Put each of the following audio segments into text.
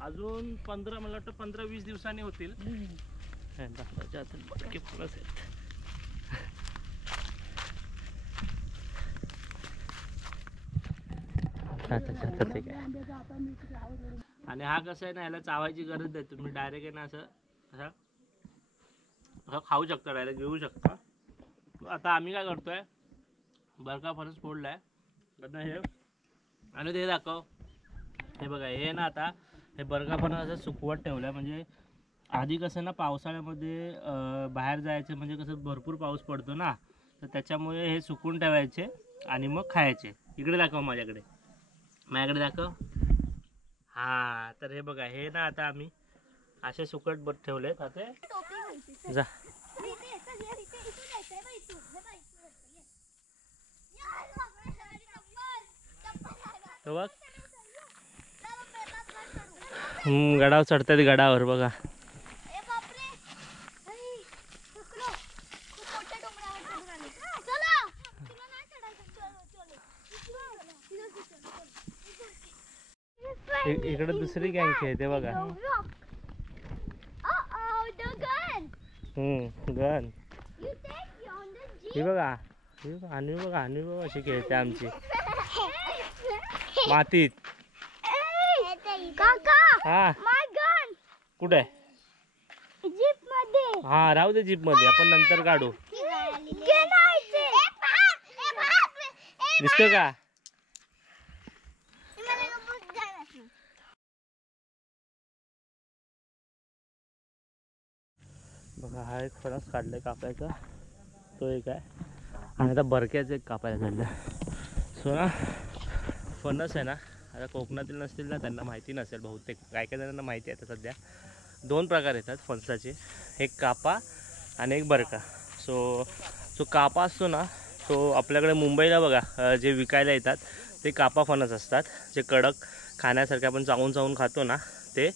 अजून 15 मला वाटतं 15-20 दिवसांनी होतील. फणस आहेत. आणि हा कसं आहे ना, ह्याला चावायची गरज नाही. तुम्ही डायरेक्ट आहे ना असं खाऊ शकता, डायरेक्ट घेऊ शकता. आता आम्ही काय करतोय, बरका फणस फोडलाय हे आणि ते दाखव. हे बघा, हे ना आता हे बरका फणस असं सुकवत ठेवलंय. म्हणजे आधी कसं ना पावसाळ्यामध्ये बाहेर जायचं म्हणजे कसं भरपूर पाऊस पडतो ना, तर त्याच्यामुळे हे सुकून ठेवायचे आणि मग खायचे. इकडे दाखव, माझ्याकडे दाखव. हा, तर हे बघा, हे ना आता आम्ही असे सुकट बट ठेवलेत. आता जा तो बघ, गडावर चढतात, गडावर बघा. इकडे दुसरी गँग खेळते बघा. गन हे बघा, आणि बघा अशी खेळते आमची मातीत. हा, कुठे? जीप मध्ये. हा, राहू दे जीप मध्ये, आपण नंतर काढू. दिसतो का? बघा, हा एक फणस काढलाय कापायचा, तो एक आहे. आणि आता बरक्याचं एक कापायला काढलं. सो ना फणस आहे ना, आता कोकणातील नसतील ना त्यांना माहिती नसेल बहुतेक. काय जणांना माहिती आहे. तर सध्या 2 प्रकार येतात फणसाचे, एक कापा आणि एक बरका. सो जो कापा असतो ना, तो आपल्याकडे मुंबईला बघा जे विकायला येतात ते कापा फणस असतात. जे कडक खाण्यासारखे आपण चावून खातो ना, ते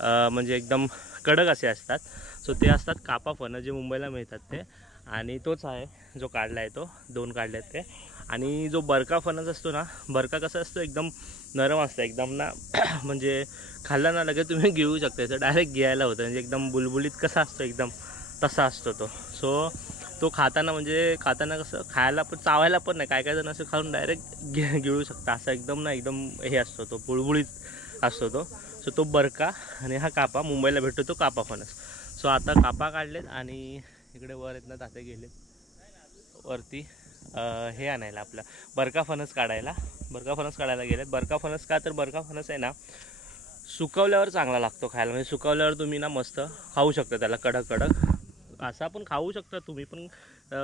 म्हणजे एकदम कडक असे असतात. सो ते असतात कापा फणस, जे मुंबईला मिळतात ते. आणि तोच आहे जो काढला आहे, तो 2 काढले आहेत ते. आणि जो बरका फणस असतो ना, बरका कसा असतो, एकदम नरम असतं एकदम ना. म्हणजे खाल्ला ना लगेच तुम्ही घेऊ शकता, याचं डायरेक्ट घ्यायला होतं. म्हणजे एकदम बुलबुलीत कसा असतो एकदम तसा असतो तो. सो तो खाताना कसं खायला पण चावायला पण नाही, काय जण असं खाऊन डायरेक्ट गिळू शकता. असं एकदम ना एकदम हे असतो तो, बुळबुळीत असतो तो. सो तो बरका. आणि हा कापा, मुंबईला भेटतो तो कापा फणस. सो आता कापा काढलेत आणि इकडे वर येत ना ताते गेलेत वरती हे आणायला, आपला बरका फणस काढायला गेलेत. बरका फणस का, तर बरका फणस आहे ना सुकवल्यावर चांगला लागतो खायला. म्हणजे सुकवल्यावर तुम्ही ना मस्त खाऊ शकता त्याला, कडक असा पण खाऊ शकता तुम्ही, पण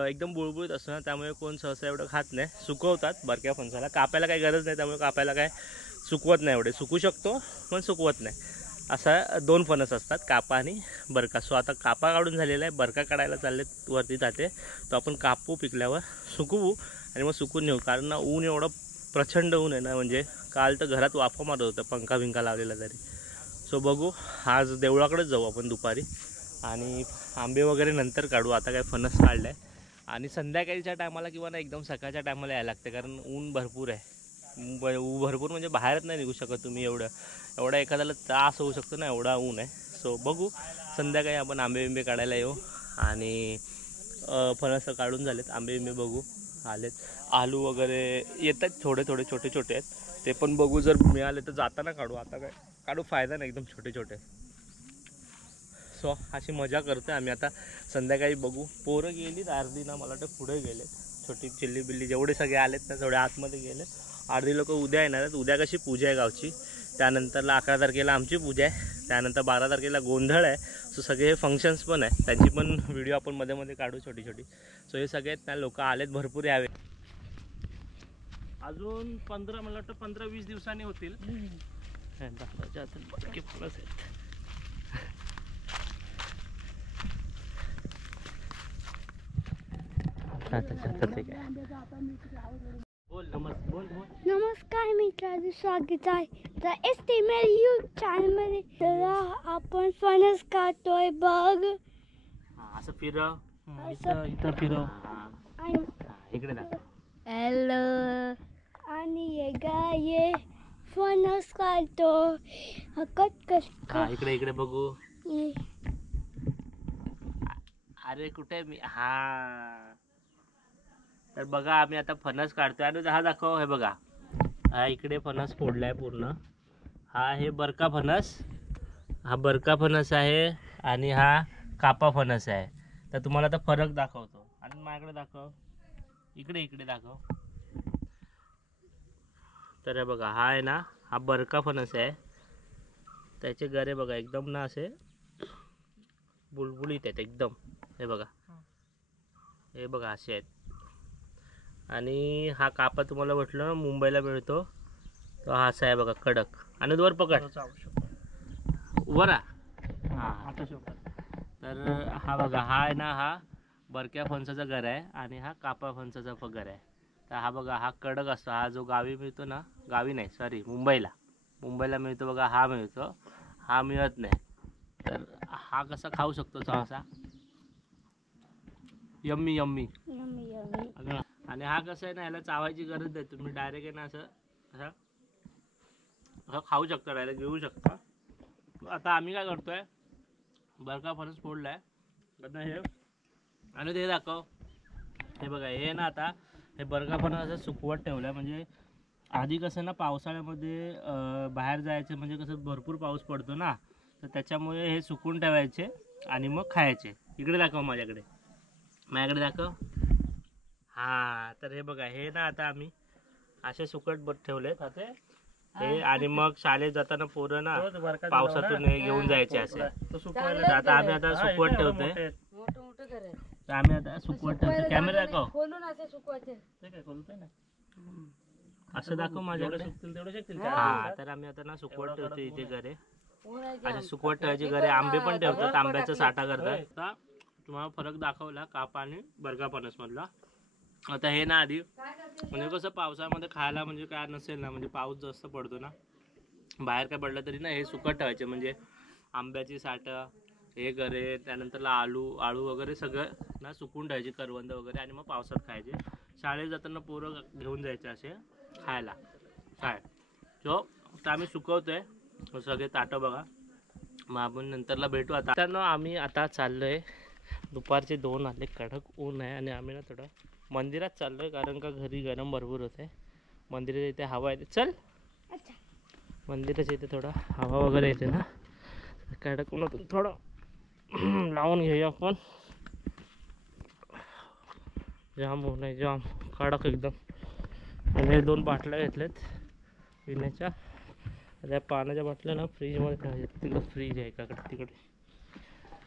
एकदम बुळबुळीत असतो ना, त्यामुळे कोण सहसा एवढं खात नाही. सुकवतात बरक्या फणसाला, कापायला काही गरज नाही, त्यामुळे कापायला काय सुकवत नाही. एवढे सुकू शकतो पण सुकवत नाही. असा 2 फणस असतात, कापा आणि बरका. सो आता कापा काढून झालेला आहे, बरका काढायला चाललेत वरती जाते. तो आपण कापू, पिकल्यावर सुकवू आणि मग सुकून नेऊ. कारण ना ऊन एवढं प्रचंड ऊन आहे ना, म्हणजे काल तर घरात वाफा मारत होतं पंखा लावलेला तरी. सो बघू, आज देवळाकडेच जाऊ आपण दुपारी आणि आंबे वगैरे नंतर काढू. आता काय फणस काढलं आहे. आणि संध्याकाळीच्या टायमाला किंवा ना एकदम सकाळच्या टायमाला यायला लागते, कारण ऊन भरपूर आहे. भरपूर म्हणजे बाहेरच नाही निघू शकत तुम्ही. एवढा एखाद्याला त्रास होऊ शकतो ना, एवढा ऊन आहे. सो बघू, संध्याकाळी आपण आंबे काढायला येऊ. आणि फणस काढून झालेत, आंबे बघू आलेत. आलू वगैरे येत आहेत, थोडे छोटे आहेत, ते पण बघू. जर मिळाले तर जाताना काढू, आता काय काढू फायदा नाही, एकदम छोटे. सो अशी मजा करतोय आम्ही. आता संध्याकाळी बघू. पोरं गेलीत अर्धी ना, मला वाटतं पुढे गेलेत. छोटी चिल्ली बिल्ली जेवढे सगळे आलेत ना, तेवढे आतमध्ये गेलेत. अर्धी लोक उद्या येणार आहेत. उद्या कशी पूजा आहे गावची, त्यानंतरला 11 तारखेला आमची पूजा आहे, त्यानंतर 12 तारखेला गोंधळ आहे. सो सगळे हे फंक्शन्स पण आहे, त्याची पण व्हिडिओ आपण मध्ये काढू छोटी. सो हे सगळे ना लोक आलेत, भरपूर यावे. अजून 15 मला वाटतं 15-20 दिवसांनी होतील. फणस आहेत. नमस्कार मित्रांनो, स्वागत आहे तर एसटी मेल यूट्यूब चॅनल मध्ये. तर आपण फणस काढतोय बघ. असं फिरव, इथं फिरव, इकडे दाखव. हॅलो. आणि ये फणस काढतो. कट हा इकडे इकडे बघू. ये. अरे कुठे मी हा. तर बघा आम्ही आता फणस काढतोय आणि हा दाखव. हे बघा हा इकडे फणस फोडलाय पूर्ण. हा आहे बरका फणस. हा बरका फणस आहे आणि हा कापा फणस आहे. तर तुम्हाला आता फरक दाखवतो. आणि माझ्याकडे दाखव. इकडे इकडे दाखव. तर हे बघा हा आहे ना हा बरका फणस आहे. त्याचे गरे बघा एकदम ना असे बुलबुलीत आहेत एकदम. हे बघा हे बघा असे आहेत. आणि हा कापा तुम्हाला म्हटलं ना मुंबईला मिळतो तो हा असा आहे बघा कडक. आणि वर पकड वरा. हा तर हा बघा हा आहे ना हा बरक्या फणसाचा घर आहे आणि हा कापा फणसाचा घर आहे. तर हा बघा हा कडक असतो. हा जो गावी मिळतो ना गावी नाही सॉरी मुंबईला मिळतो बघा हा मिळतो. हा मिळत नाही. तर हा कसा खाऊ शकतो सहसा यम्मी यम्मी. आणि हा कसं आहे ना ह्याला चावायची गरज नाही. तुम्ही डायरेक्ट आहे ना असं खाऊ शकता डायरेक्ट घेऊ शकता. आता आम्ही काय करतोय बरका फणस फोडलाय आता हे आणि ते दाखव. हे बघा हे ना आता हे बरका फणस असं सुकवत ठेवलंय. म्हणजे आधी कसं ना पावसाळ्यामध्ये बाहेर जायचं म्हणजे कसं भरपूर पाऊस पडतो ना तर त्याच्यामुळे हे सुकून ठेवायचे आणि मग खायचे. इकडे दाखव माझ्याकडे दाखव. हा तर हे बघा हे ना आता आम्ही असे सुकट ठेवलेत आता हे. आणि मग शाळेत जाताना पोरं ना पावसातून हे घेऊन जायचे असे. तर आता आम्ही आता सुकवत ठेवतोय. तर आम्ही आता सुकवत ठेवतोय. कॅमेरा दाखव. असं दाखव माझ्याकडे. हा तर आम्ही आता ना सुकवत ठेवतोय इथे घरे. असे सुकवत ठेवायचे घरे. आंबे पण ठेवतात. आंब्याचा साठा करतात. आता तुम्हाला फरक दाखवला कापा आणि बरका फणस मधला. आता हे ना आधी म्हणजे कसं पावसामध्ये खायला म्हणजे काय नसेल ना म्हणजे पाऊस जास्त पडतो ना बाहेर काय पडलं तरी ना हे सुकट ठेवायचे. म्हणजे आंब्याची साठं हे गरे त्यानंतरला आळू वगैरे सगळं ना सुकून ठेवायचे करवंद वगैरे. आणि मग पावसात खायचे. शाळेत जाताना पोरं घेऊन जायचे असे खायला काय. सो आता आम्ही सुकवतोय सगळे ताटं बघा. मग आपण नंतरला भेटू. आता आम्ही आता चाललोय. दुपारचे 2 आले. कडक ऊन आहे आणि आम्ही ना थोडं मंदिरात चाललोय कारण का घरी गरम भरपूर होते. मंदिरात इथे हवा येते. चल मंदिराच्या इथे थोडं हवा वगैरे येते ना कडक ऊनातून थोडं लावून घेऊया आपण. जाम ऊन आहे जाम कडक एकदम. आणि 2 बाटल्या घेतल्यात पिण्याच्या. त्या पाण्याच्या बाटल्या ना फ्रीजमध्ये ठेवायच्या. तिकडं फ्रीज आहे का तिकडे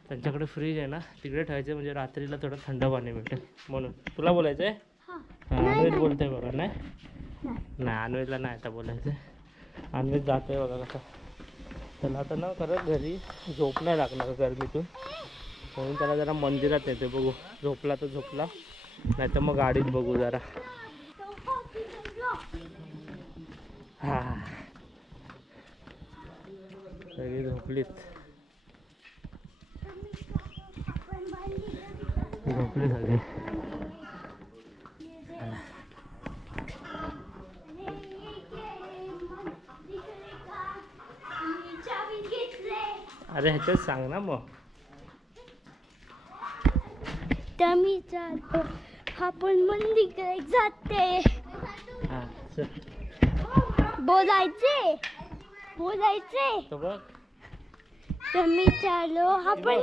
त्यांच्याकडे फ्रीज आहे ना तिकडे ठेवायचे. म्हणजे रात्रीला थोडं थंड पाणी भेटेल म्हणून. तुला बोलायचं आहे. अन्वेष बोलतोय बघा. नाही अन्वेषला नाही आता बोलायचं. अन्वेष जातोय बघा कसं. त्याला आता ना खरं घरी झोप नाही लागणार गरमीतून म्हणून त्याला जरा मंदिरात येते. बघू झोपला तर झोपला नाही तर मग गाडीत बघू जरा. हा सगळी झोपली सगळे. अरे ह्याच्यात सांग ना मग. तर मी चालतो. आपण मंदिराकडे जाते. हा चल. बोलायचे तो बघ. तर मी चाललो. आपण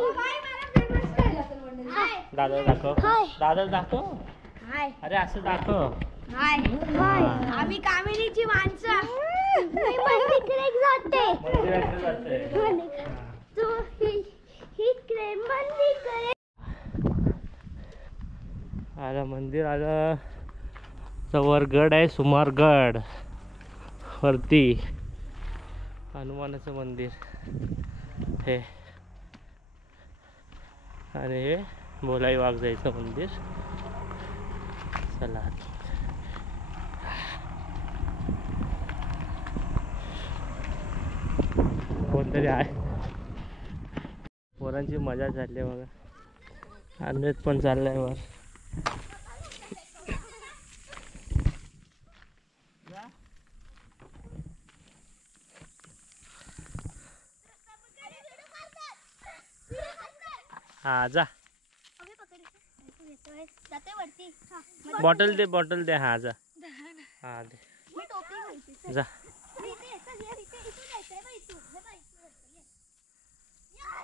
दादा दाखव. दादा दाखव. अरे असं दाखव. आम्ही कामिनीची माणसं. मी मंदिराकडे जाते. तू इकडे मंदिराकडे. आला मंदिर आलं. वर गड आहे सुमारगड वरती हनुमानाचं मंदिर हे. आणि हे भोलाई वाघजाईचं मंदिर. चला कोणतरी आहे. पोरांची मजा चालली बघा. अन्वेष पण चाललाय वर. हा जा अबे पकड तू येतोय जाते वरती बॉटल दे हा जा हा दे मी टोपी घालते जा मी इथे येतो यार इथे इथून जायचंय बघ इथून हे बघ इथून ये यार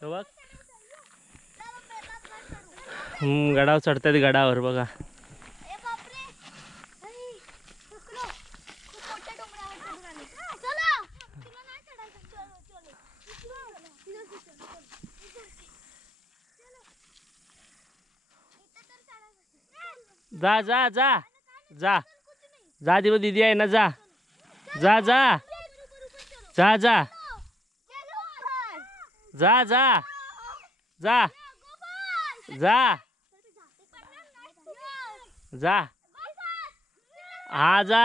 तो बघ गडावर चढतात गडावर बघा ए बापरे अरे चुकलो खूप मोठ्या डोंगरावर चढून आले चला तुला नाही चढायचं चलो चलो जा जा जा जा जा दिवस दीदी आहे ना जा जा जा जा जा जा जा जा जा जा हा जा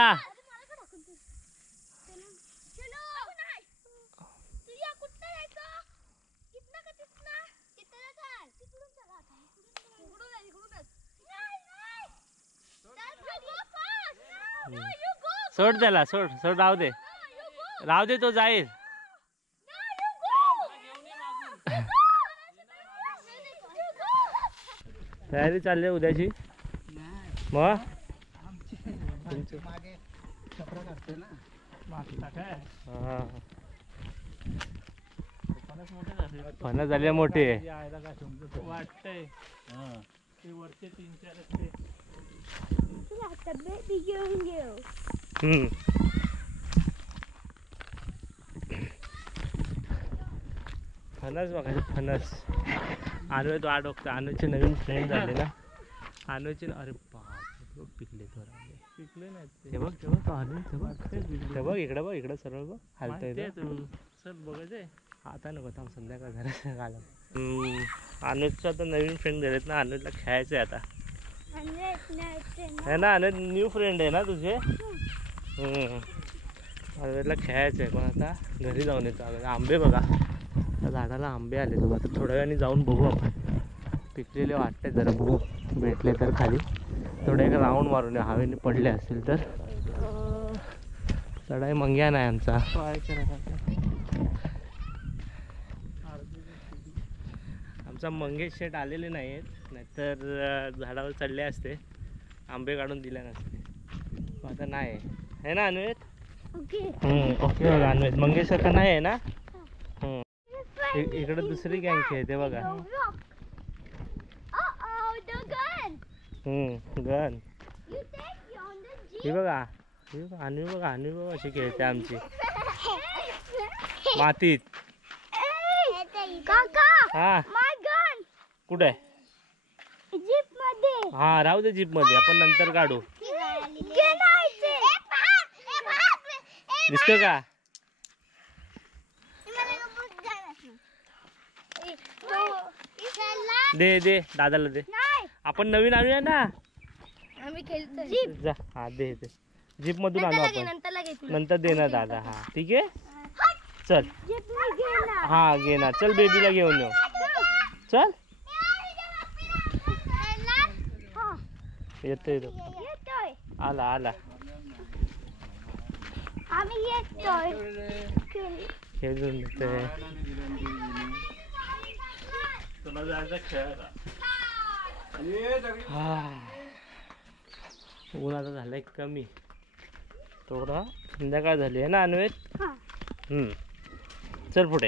सोड त्याला सोड सोड राहू दे तो जाईल तयारी चालली आहे उद्याची मग फणस झाले मोठे वाटतंय ते वरचे 3-4 असते baby घेऊन घेऊ फणस बघा फणस आणू तो आडोकता अनुचे नवीन फ्रेंड झाले ना अनुचे अरे बाप पिकले थोडे पिकले नाहीत ते बघ तो अनु ते बघ इकडं सरळ बघ हालतंय सर बघायचंय आता नको थांब संध्याकाळ झालं घाला अनुजचा तर नवीन फ्रेंड झालेत ना अनुजला खेळायचं आहे आता है ना अनुज न्यू फ्रेंड आहे ना तुझे अनुजला खेळायचं आहे पण आता घरी जाऊन येतो आंबे बघा त्या झाडाला आंबे आले बघा आता थोड्या वेळाने जाऊन बघू आपण पिकलेले वाटते जरा बघू भेटले तर खाली थोडं एक राऊंड मारून हवेने पडले असतील तर चढाई मंग्या नाही आमचा आमचा मंगेश शेट आलेले नाही आहेत नाहीतर झाडावर चढले असते आंबे काढून दिले नसते आता नाही आहे ना अन्वेत ओके बघा अन्वेत मंगेश का नाही आहे ना इकडे दुसरी गँग खेळते बघा गन ही बघा अन्वी बघा अशी खेळते आमची मातीत हा कुठे आहे जीप मध्ये हा राहू दे जीप मध्ये आपण नंतर काढू दिसतो का दे दे दादाला दे आपण नवीन आणूया ना आम्ही खेळतो जा हा दे दे जीप मधून आणू आपण नंतर दे ना दादा हा ठीक आहे चल हा घे ना चल बेबीला घेऊन येऊ चल येतोय आला आला आम्ही येतोय खेळून येतोय तुला जायचं खेळायला ऊन आता झालंय कमी थोडा संध्याकाळ झाली आहे ना अन्वेत चल पुढे